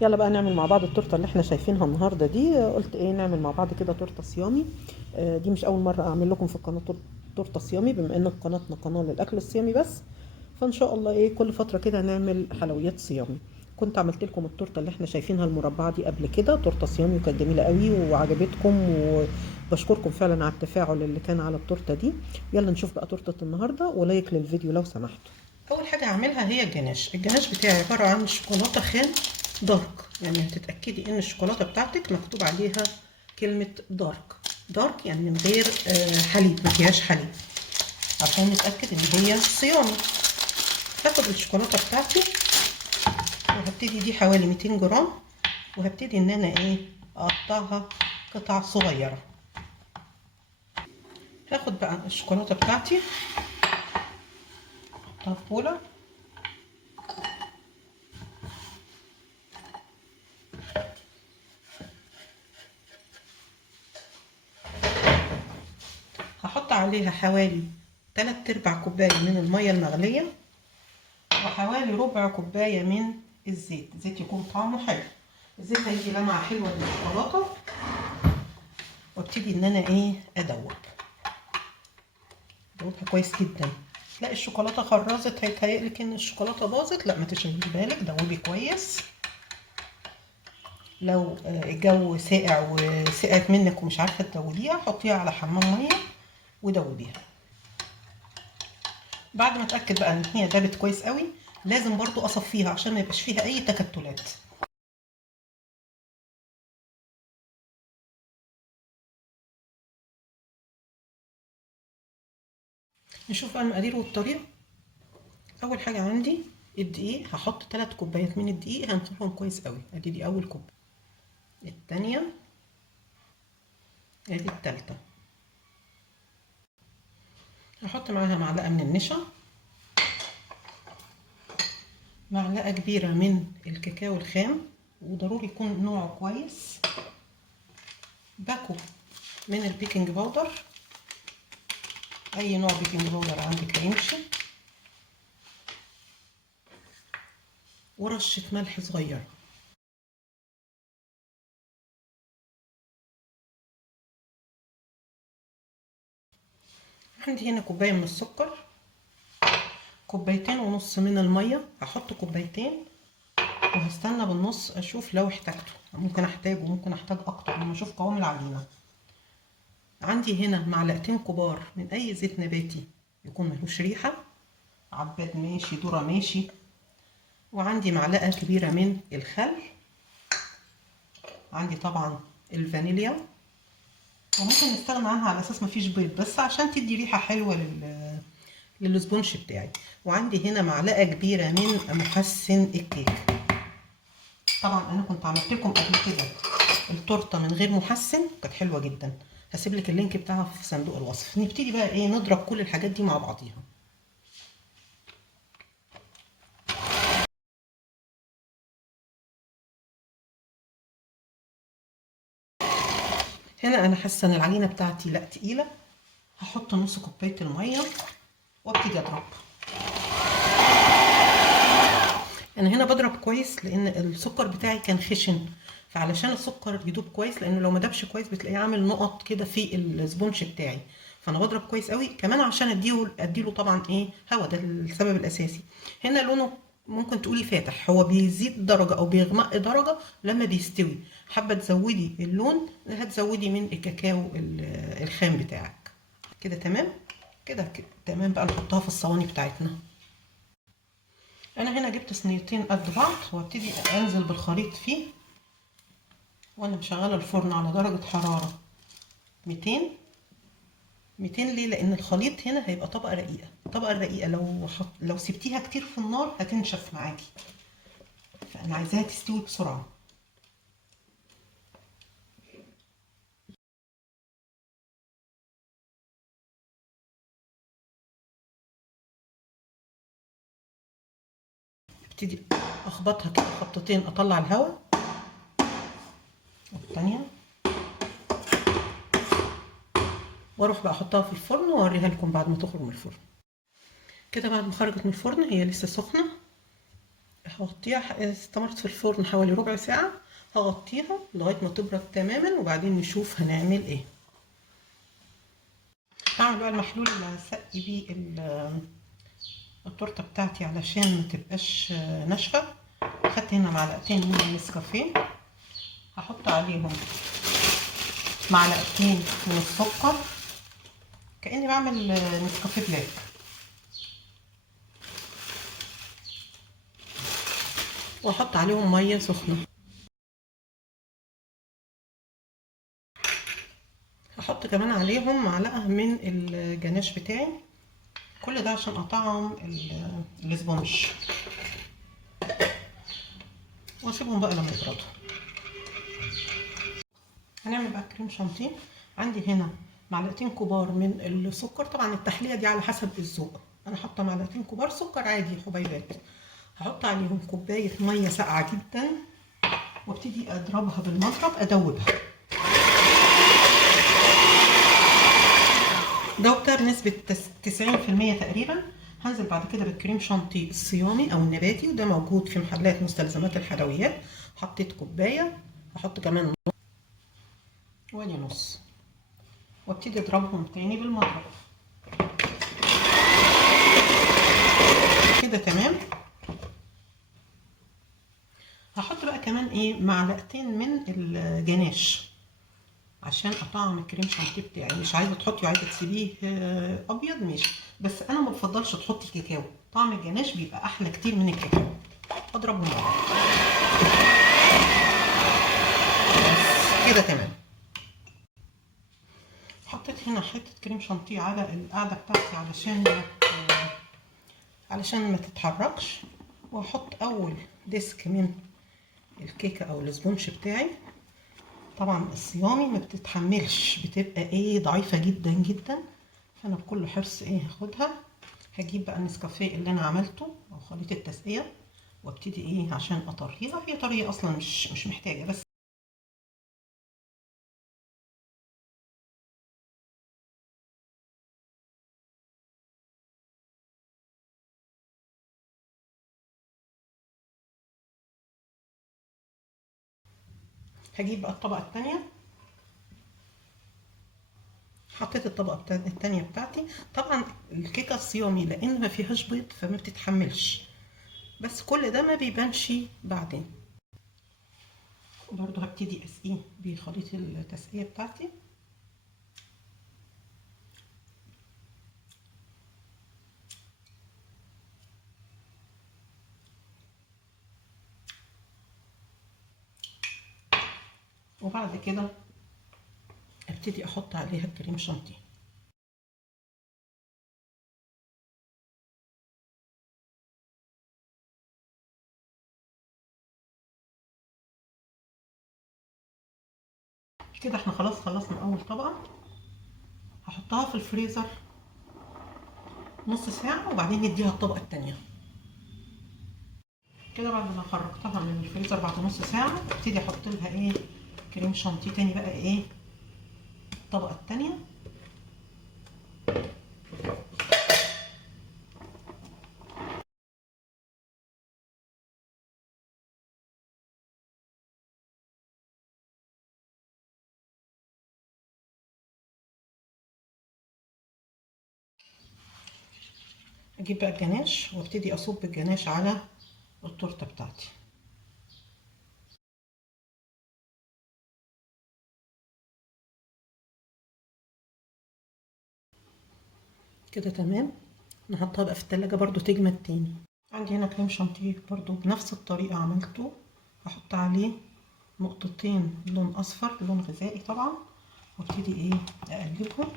يلا بقى نعمل مع بعض التورته اللي احنا شايفينها النهارده دي. قلت ايه نعمل مع بعض كده تورته صيامي. دي مش اول مره اعمل لكم في القناه تورته صيامي، بما ان قناتنا قناه للاكل الصيامي بس. فان شاء الله ايه كل فتره كده هنعمل حلويات صيامي. كنت عملت لكم التورته اللي احنا شايفينها المربعه دي قبل كده، تورته صيامي، وكانت جميله قوي وعجبتكم، وبشكركم فعلا على التفاعل اللي كان على التورته دي. يلا نشوف بقى تورته النهارده، ولايك للفيديو لو سمحتوا. اول حاجه هعملها هي الجناش بتاعي عباره عن شوكولاته خام دارك، يعني هتتاكدي ان الشوكولاته بتاعتك مكتوب عليها كلمه دارك يعني من غير حليب، ما فيهاش حليب، عشان نتاكد ان هي صيامي. هاخد الشوكولاته بتاعتي وهبتدي، دي حوالي 200 جرام، وهبتدي ان انا اقطعها قطع صغيره. هاخد بقى الشوكولاته بتاعتي احطها في بوله، هحط عليها حوالي 3/4 كوبايه من الميه المغليه، وحوالي ربع كوبايه من الزيت. الزيت يكون طعمه حلو، الزيت هيدي لمعه حلوه للشوكولاته. وابتدي ان انا ادوبها كويس جدا. تلاقي الشوكولاته خرزت، هيتهيألك ان الشوكولاته باظت، لا ما تشغليش بالك، دوبي كويس. لو الجو ساقع وسقعت منك ومش عارفه تدوبيها، حطيها على حمام ميه ودوبيها. بعد ما اتاكد بقى ان هي دابت كويس قوي، لازم برضو اصفيها عشان ما يبقاش فيها اي تكتلات. نشوف بقى المقادير والطريقه. اول حاجه عندي الدقيق، هحط 3 كوبايات من الدقيق، هنطلعهم كويس قوي. ادي دي اول كوب، الثانيه، ادي الثالثه. هحط معاها معلقه من النشا، معلقه كبيره من الكاكاو الخام، وضروري يكون نوعه كويس، باكو من البيكنج باودر، اي نوع بيكنج باودر عندك هيمشي، ورشه ملح صغيره. عندي هنا كوبايه من السكر، كوبايتين ونص من الميه، هحط كوبايتين وهستنى بالنص اشوف لو احتاجته، ممكن احتاجه، ممكن احتاج اكتر لما اشوف قوام العجينه. عندي هنا معلقتين كبار من اي زيت نباتي يكون ملوش ريحه، عباد ماشي، ذره ماشي، وعندي معلقه كبيره من الخل، عندي طبعا الفانيليا، وممكن نستغنى عنها على اساس مفيش بيض، بس عشان تدي ريحه حلوه للسبونش بتاعي. وعندي هنا معلقه كبيره من محسن الكيك. طبعا انا كنت عملت لكم قبل كده التورته من غير محسن، كانت حلوه جدا، هسيب لك اللينك بتاعها في صندوق الوصف. نبتدي بقى نضرب كل الحاجات دي مع بعضيها. هنا انا حاسه ان العجينه بتاعتي لا تقيله، هحط نص كوبايه الميه وابتدي اضرب. انا هنا بضرب كويس لان السكر بتاعي كان خشن، فعلشان السكر يدوب كويس، لانه لو ما دابش كويس بتلاقيه عامل نقط كده في السبونش بتاعي، فانا بضرب كويس قوي كمان عشان اديله طبعا هوا، ده السبب الاساسي. هنا لونه ممكن تقولي فاتح، هو بيزيد درجه او بيغمق درجه لما بيستوي. حابه تزودي اللون، هتزودي من الكاكاو الخام بتاعك. كده تمام، كده تمام. بقى نحطها في الصواني بتاعتنا. انا هنا جبت صينيتين قد بعض، وابتدي انزل بالخليط فيه، وانا مشغله الفرن على درجه حراره 200. ليه؟ لان الخليط هنا هيبقى طبقه رقيقه. الطبقه الرقيقه لو سبتيها كتير في النار هتنشف معاكي، فانا عايزاها تستوي بسرعه. ابتدي اخبطها كده خبطتين، اطلع الهواء، والتانيه، واروح بقى احطها في الفرن واوريها لكم بعد ما تخرج من الفرن. كده بعد ما خرجت من الفرن هي لسه سخنه، هغطيها، استمرت في الفرن حوالي ربع ساعة. هغطيها لغاية ما تبرد تماما وبعدين نشوف هنعمل ايه. هعمل بقى المحلول اللي هسقي بيه التورته بتاعتي علشان ما تبقاش ناشفه. خدت هنا معلقتين من النسكافيه، هحط عليهم معلقتين من السكر كأني بعمل نسكافيه بلاك، واحط عليهم ميه سخنه. هحط كمان عليهم معلقه من الجناش بتاعي، كل ده عشان اطعم الاسبونج، واسيبهم بقى لما يبردوا. هنعمل بقى كريم شانتيه. عندي هنا معلقتين كبار من السكر، طبعا التحليه دي على حسب الذوق. انا حاطه معلقتين كبار سكر عادي حبيبات. هحط عليهم كوبايه ميه ساقعه جدا وابتدي اضربها بالمضرب، ادوبها. دوبتها بنسبه 90% تقريبا. هنزل بعد كده بالكريم شانتيه الصيامي او النباتي، وده موجود في محلات مستلزمات الحلويات. حطيت كوبايه، هحط كمان وادي نص، وابتدي اضربهم تاني بالمضرب كده. تمام. هحط بقى كمان ايه معلقتين من الجناش عشان اطعم الكريم شانتيه بتاعي. مش عايزه تحطي وعايزه تسيبيه ابيض ماشي، بس انا ما بفضلش تحطي كاكاو، طعم الجناش بيبقى احلى كتير من الكاكاو. اضربهم مع بعض بس كده. تمام. حطيت هنا حته كريم شانتيه على القاعده بتاعتي علشان ما تتحركش، واحط اول ديسك من الكيكه او الاسبونج بتاعي. طبعا الصيامي ما بتتحملش، بتبقى ايه ضعيفه جدا جدا، فانا بكل حرص ايه هاخدها. هجيب بقى النسكافيه اللي انا عملته او خليط التسقيه، وابتدي ايه عشان اطريها. هي طريه اصلا مش محتاجه، بس هجيب بقى الطبقه الثانيه. حطيت الطبقه الثانيه بتاعتي. طبعا الكيكه الصيامي لان ما فيهاش بيض فما بتتحملش، بس كل ده ما بيبانش بعدين. برضو هبتدي اسقيه بخليط التسقيه بتاعتي. وبعد كده ابتدي احط عليها الكريم شانتيه. كده احنا خلاص خلصنا اول طبقه. هحطها في الفريزر نص ساعه وبعدين نديها الطبقه الثانيه. كده بعد ما خرجتها من الفريزر بعد نص ساعه ابتدي احط لها ايه كريم شانتيه تاني بقى ايه الطبقه الثانيه. اجيب بقى الجناش وابتدي اصب الجناش على التورته بتاعتي. كده تمام. نحطها بقى في التلاجة برضو تجمد تاني. عندي هنا كريم شانتيه برضو بنفس الطريقة عملته. هحط عليه نقطتين لون اصفر، لون غذائي طبعا، وابتدي ايه اقلبهم